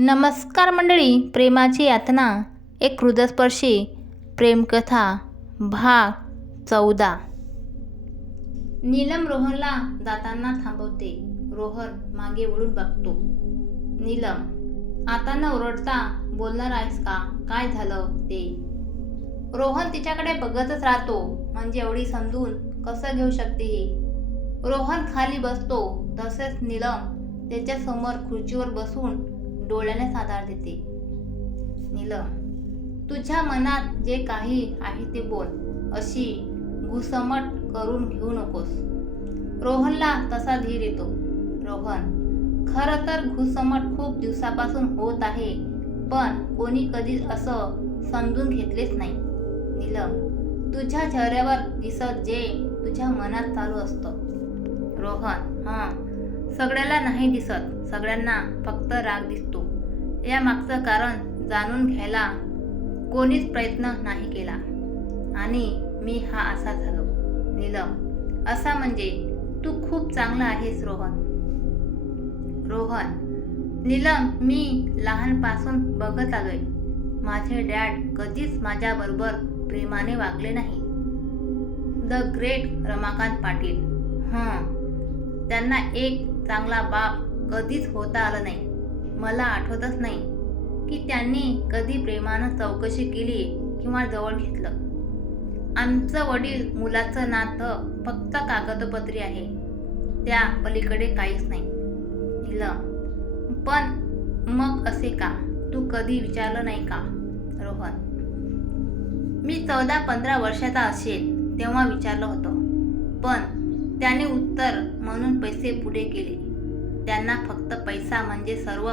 नमस्कार मंडळी, प्रेमाची यातना, एक हृदयस्पर्शी प्रेमकथा, भाग 14. नीलम रोहनला जाताना थांबवते. रोहन मागे वळून बघतो. नीलम, आता न ओरडता बोलणार आहेस का? काय झालं ते? रोहन तिच्याकडे बघतच राहतो. म्हणजे एवढी समजून कसं घेऊ शकते ही? रोहन खाली बसतो तसेच नीलम त्याच्या समोर खुर्चीवर बसून डोळ्याने आधार देते. नीलम, तुझ्या मनात जे काही आहे ते बोल. अशी घुसमट करून घेऊ नकोस. रोहनला तसा धीर येतो. रोहन, खरं तर घुसमट खूप दिवसापासून होत आहे, पण कोणी कधी असं समजून घेतलेच नाही. नीलम, तुझ्या चेहऱ्यावर दिसत जे तुझ्या मनात चालू असतं. रोहन, सगळ्याला नाही दिसत. सगळ्यांना फक्त राग दिसतो. या मागचं कारण जाणून घ्यायला कोणीच प्रयत्न नाही केला आणि मी हा असा झालो. नीलम, असा म्हणजे तू खूप चांगला आहेस. रोहन, नीलम, मी लहानपासून बघत आलोय. माझे डॅड कधीच माझ्याबरोबर प्रेमाने वागले नाही. द ग्रेट रमाकांत पाटील, त्यांना एक चांगला बाप कधीच होता आला नाही. मला आठवतच नाही की त्यांनी कधी प्रेमानं चौकशी केली किंवा जवळ घेतलं. आमचं वडील मुलाचं नातं फक्त कागदपत्री आहे, त्या पलीकडे काहीच नाही. नीलम, पण मग असे का? तू कधी विचारलं नाही का? रोहन, मी 14-15 वर्षाचा असेल तेव्हा विचारलं होतं, पण त्याने उत्तर म्हणून पैसे पुढे केले. त्यांना फक्त पैसा म्हणजे सर्व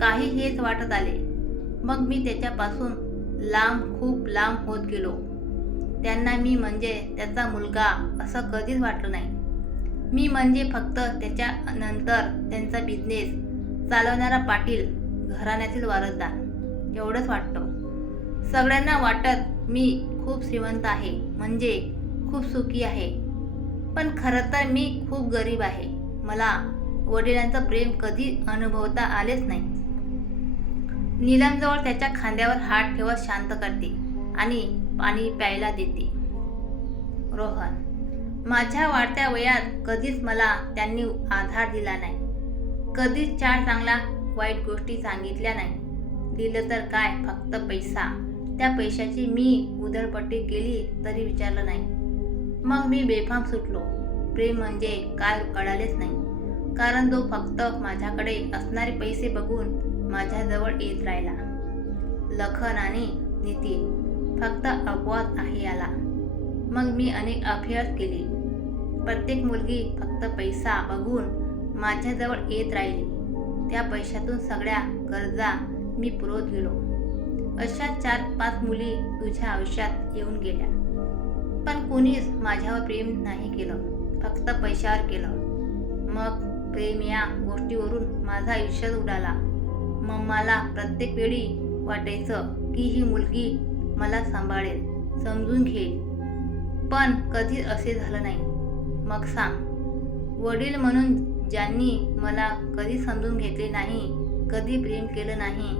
काही हेच वाटत आले. मग मी त्याच्यापासून खूप लांब होत गेलो. त्यांना मी म्हणजे त्याचा मुलगा असं कधीच वाटलं नाही. मी म्हणजे फक्त त्याच्या नंतर त्यांचा बिझनेस चालवणारा पाटील घराण्यातील वारसदार एवढंच वाटतं. सगळ्यांना वाटत मी खूप श्रीमंत आहे, म्हणजे खूप सुखी आहे, पण खरं तर मी खूप गरीब आहे. मला वडिलांचं प्रेम कधी अनुभवता आलेच नाही. नीलमजवळ त्याच्या खांद्यावर हात ठेवत शांत करते आणि पाणी प्यायला देते. रोहन, माझ्या वाढत्या वयात कधीच मला त्यांनी आधार दिला नाही. कधीच 4 चांगल्या वाईट गोष्टी सांगितल्या नाही. दिलं तर काय, फक्त पैसा. त्या पैशाची मी उधळपट्टी केली तरी विचारलं नाही. मग मी बेफाम सुटलो. प्रेम म्हणजे काय कळालेच नाही, कारण तो फक्त माझ्याकडे असणारे पैसे बघून माझ्याजवळ येत राहिला. लखन आणि नितीन फक्त अपवाद आहे याला. मग मी अनेक अफेअर्स केली. प्रत्येक मुलगी फक्त पैसा बघून माझ्याजवळ येत राहिली. त्या पैशातून सगळ्या गरजा मी पुरवत गेलो. अशा 4-5 मुली तुझ्या आयुष्यात येऊन गेल्या, पण कोणीच माझ्यावर प्रेम नाही केलं, फक्त पैशावर केलं. मग प्रेम या गोष्टीवरून माझा आयुष्यात उडाला. मग मला प्रत्येक वेळी वाटायचं की ही मुलगी मला सांभाळेल, समजून घेईल, पण कधी असे झालं नाही. मग सांग, वडील म्हणून ज्यांनी मला कधी समजून घेतले नाही, कधी प्रेम केलं नाही,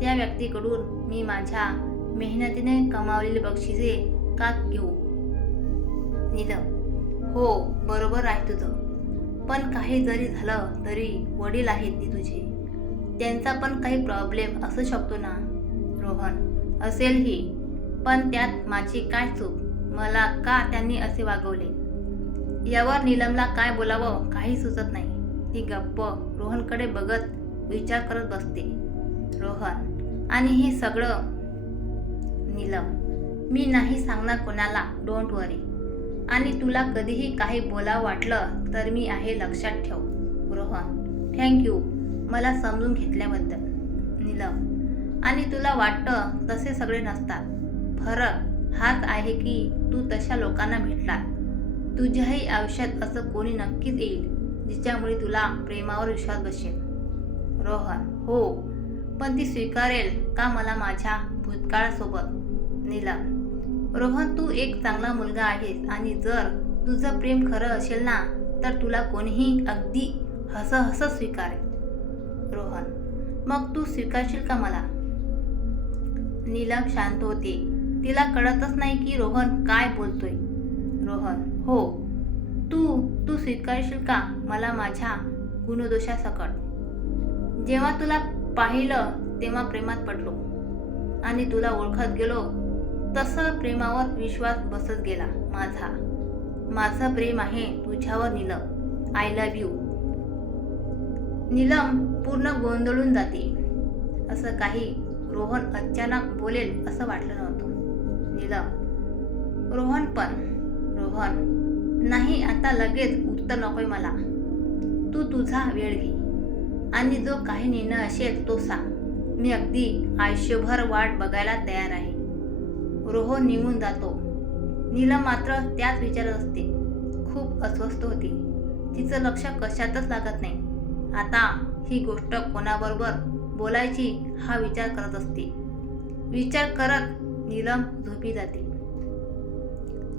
त्या व्यक्तीकडून मी माझ्या मेहनतीने कमावलेली बक्षिसे का घेऊ? नीलम, हो, बरोबर आहे तुझं, पण काही जरी झालं तरी वडील आहेत ती तुझे. त्यांचा पण काही प्रॉब्लेम असू शकतो ना? रोहन, असेलही, पण त्यात माझी काय चूक? मला का त्यांनी असे वागवले? यावर नीलमला काय बोलावं काही सुचत नाही. ती गप्प रोहनकडे बघत विचार करत बसते. रोहन, आणि हे सगळं? नीलम, मी नाही सांगणार कोणाला, डोंट वरी. आणि तुला कधीही काही बोलावं वाटलं तर मी आहे, लक्षात ठेव. रोहन, थँक्यू मला समजून घेतल्याबद्दल. नीलम, आणि तुला वाटतं तसे सगळे नसतात. फरक हाच आहे की तू तशा लोकांना भेटला. तुझ्याही आयुष्यात असं कोणी नक्कीच येईल जिच्यामुळे तुला प्रेमावर विश्वास बसेल. रोहन, हो, पण ती स्वीकारेल का मला माझ्या भूतकाळासोबत? नीलम, रोहन, तू एक चांगला मुलगा आहेस आणि जर तुझं प्रेम खरं असेल ना, तर तुला कोणीही अगदी हसं स्वीकारेल. रोहन, मग तू स्वीकारशील का मला? नीलम शांत होते. तिला कळतच नाही की रोहन काय बोलतोय. रोहन, हो. तू स्वीकारशील का मला माझ्या गुणदोषासकट? जेव्हा तुला पाहिलं तेव्हा प्रेमात पडलो आणि तुला ओळखत गेलो तसं प्रेमावर विश्वास बसत गेला माझं प्रेम आहे तुझ्यावर Neelam. I love you. Neelam पूर्ण गोंधळून जाते. असं काही रोहन अचानक बोलेल असं वाटलं नव्हतं. नीलम, रोहन, नाही, आता लगेच उत्तर नकोय मला. तू तुझा वेळ घे आणि जो काही निर्णय असेल तो सांग. मी अगदी आयुष्यभर वाट बघायला तयार आहे. रोहन निघून जातो. नीलम मात्र त्याच विचारात असते. खूप अस्वस्थ होती. तिचं लक्ष कशातच लागत नाही. आता ही गोष्ट कोणाबरोबर बोलायची हा विचार करत असते. विचार करत नीलम झोपी जाते.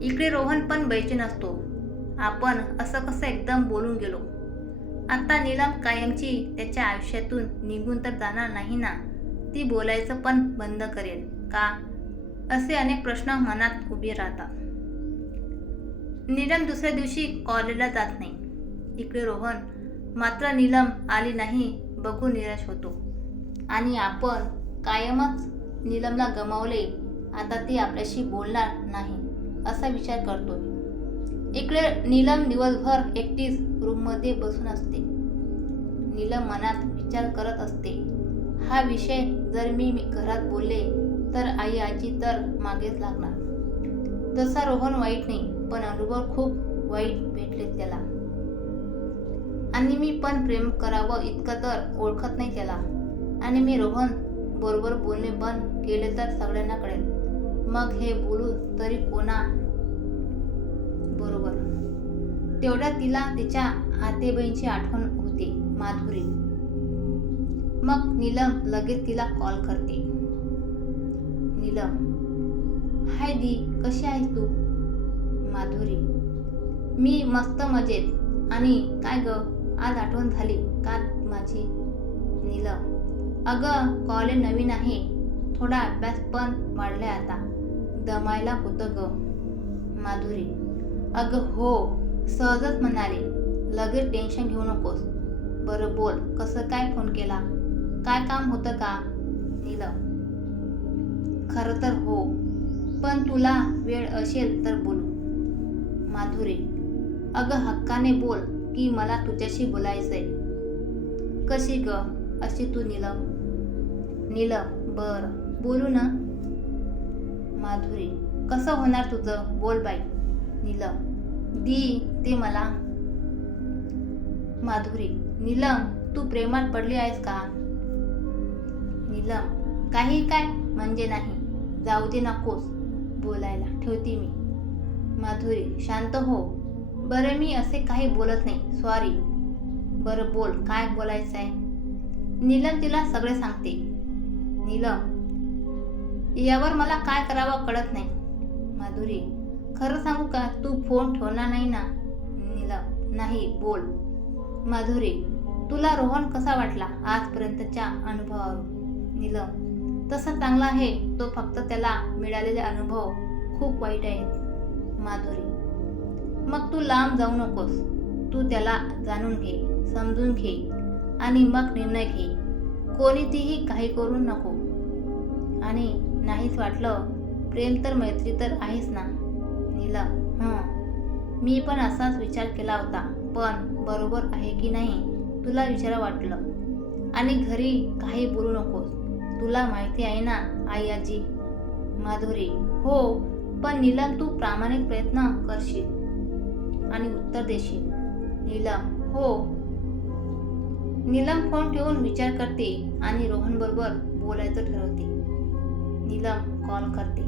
इकडे रोहन पण बेचैन असतो. आपण असं कसं एकदम बोलून गेलो. आता नीलम कायमची त्याच्या आयुष्यातून निघून तर जाणार नाही ना. ती बोलायचं पण बंद करेल का? असे अनेक प्रश्न मनात उभे राहतात. नीलम दुसऱ्या दिवशी कॉलेजला जात नाही. इकडे रोहन मात्र नीलम आली नाही बघून निराश होतो आणि आपण कायमच नीलमला गमावले, आता ती आपल्याशी बोलणार नाही असा विचार करतोय. इकडे नीलम दिवसभर एकटीच रूममध्ये बसून असते. नीलम मनात विचार करत असते, हा विषय जर मी घरात बोलले तर आई आजी तर मागेच लागणार. तसा रोहन वाईट नाही, पण अनुभव खूप वाईट भेटले त्याला. आणि मी पण प्रेम करावं इतकं तर ओळखत नाही त्याला. आणि मी रोहन बरोबर बोलणे बंद केले तर सगळ्यांना कळेल. मग हे बोलू तरी कोणा बरोबर? तेवढ्या तिला तिच्या आतेबहीणची आठवण होते, माधुरी. मग नीलम लगेच तिला कॉल करते. नीलम, हाय दी, कशी आहेस तू? माधुरी, मी मस्त मजेत. आणि काय ग, आज आठवण झाली का माझी? नीलम, अगं कॉलेज नवीन आहे, थोडा अभ्यास पण वाढलाय आता, दमायला होतं ग. माधुरी, अगं हो, सहजच म्हणाले, लगेच टेन्शन घेऊ नकोस. बरं बोल, कसं काय फोन केला? काय काम होतं का? नीलम, खरं तर हो, पण तुला वेळ असेल तर बोलू. माधुरी, अगं हक्काने बोल की मला तुझ्याशी बोलायचंय. कशी ग अशी तू? नीलम, बरं बोलू ना. माधुरी, कसं होणार तुझं? बोल बाई. नीलम, दी ते मला. माधुरी, नीलम, तू प्रेमात पडली आहेस का? नीलम, काही काय म्हणजे नाही, जाऊ दे, नकोस बोलायला, ठेवते मी. माधुरी, शांत हो. बरं मी असे काही बोलत नाही, सॉरी. बरं बोल, काय बोलायचं आहे? नीलम तिला सगळे सांगते. नीलम, यावर मला काय करावं कळत नाही. माधुरी, खरं सांगू का, तू फोन ठेवणार नाही ना? नीलम, नाही, बोल. माधुरी, तुला रोहन कसा वाटला आजपर्यंतच्या अनुभवावरून? नीलम, तसा चांगला आहे, तो फक्त त्याला मिळालेले अनुभव खूप वाईट आहेत. माधुरी, मग तू लांब जाऊ नकोस. तू त्याला जाणून घे, समजून घे आणि मग निर्णय घे. कोणीतीही काही करू नको. आणि नाहीच वाटलं प्रेम तर मैत्री तर आहेच ना. नीलम, मी पण असाच विचार केला होता, पण बरोबर आहे की नाही तुला विचारा वाटलं. आणि घरी काही बोलू नकोस, तुला माहिती आहे ना आई आजी. माधुरी, हो, पण नीलम तू प्रामाणिक प्रयत्न करशील आणि उत्तर देशील. नीलम, हो. नीलम फोन ठेवून विचार करते आणि रोहन बरोबर बोलायचं ठरवते. नीलम कॉल करते.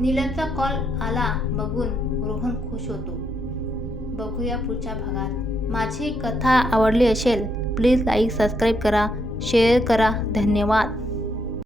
नीलमचा कॉल आला बघून रोहन खुश होतो. बघूया पुढच्या भागात. माझी कथा आवडली असेल प्लीज लाईक सबस्क्राईब करा, शेअर करा. धन्यवाद.